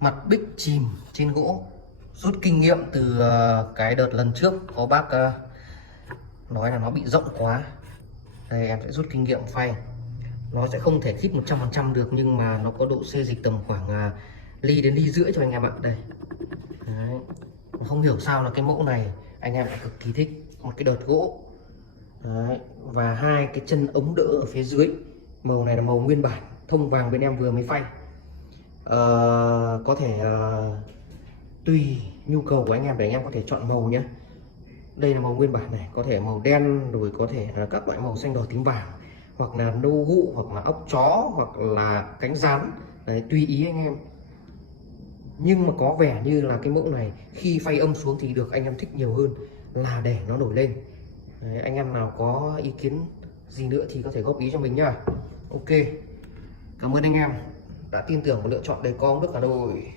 Mặt bích chìm trên gỗ. Rút kinh nghiệm từ cái đợt lần trước có bác nói là nó bị rộng quá. Đây em sẽ rút kinh nghiệm phay. Nó sẽ không thể khít 100% được, nhưng mà nó có độ xê dịch tầm khoảng ly đến ly rưỡi cho anh em ạ. Đây. Đấy. Không hiểu sao là cái mẫu này anh em lại cực kỳ thích. Một cái đợt gỗ. Đấy. Và hai cái chân ống đỡ ở phía dưới. Màu này là màu nguyên bản, thông vàng bên em vừa mới phay. Có thể tùy nhu cầu của anh em để anh em có thể chọn màu nhé. Đây là màu nguyên bản này, có thể màu đen, rồi có thể là các loại màu xanh đỏ tím vàng, hoặc là nâu hũ, hoặc là ốc chó, hoặc là cánh rán. Đấy, tùy ý anh em. Nhưng mà có vẻ như là cái mẫu này khi phay âm xuống thì được anh em thích nhiều hơn là để nó nổi lên. Đấy, anh em nào có ý kiến gì nữa thì có thể góp ý cho mình nhá. Ok, cảm ơn anh em đã tin tưởng và lựa chọn Decor Đức Hà Nội.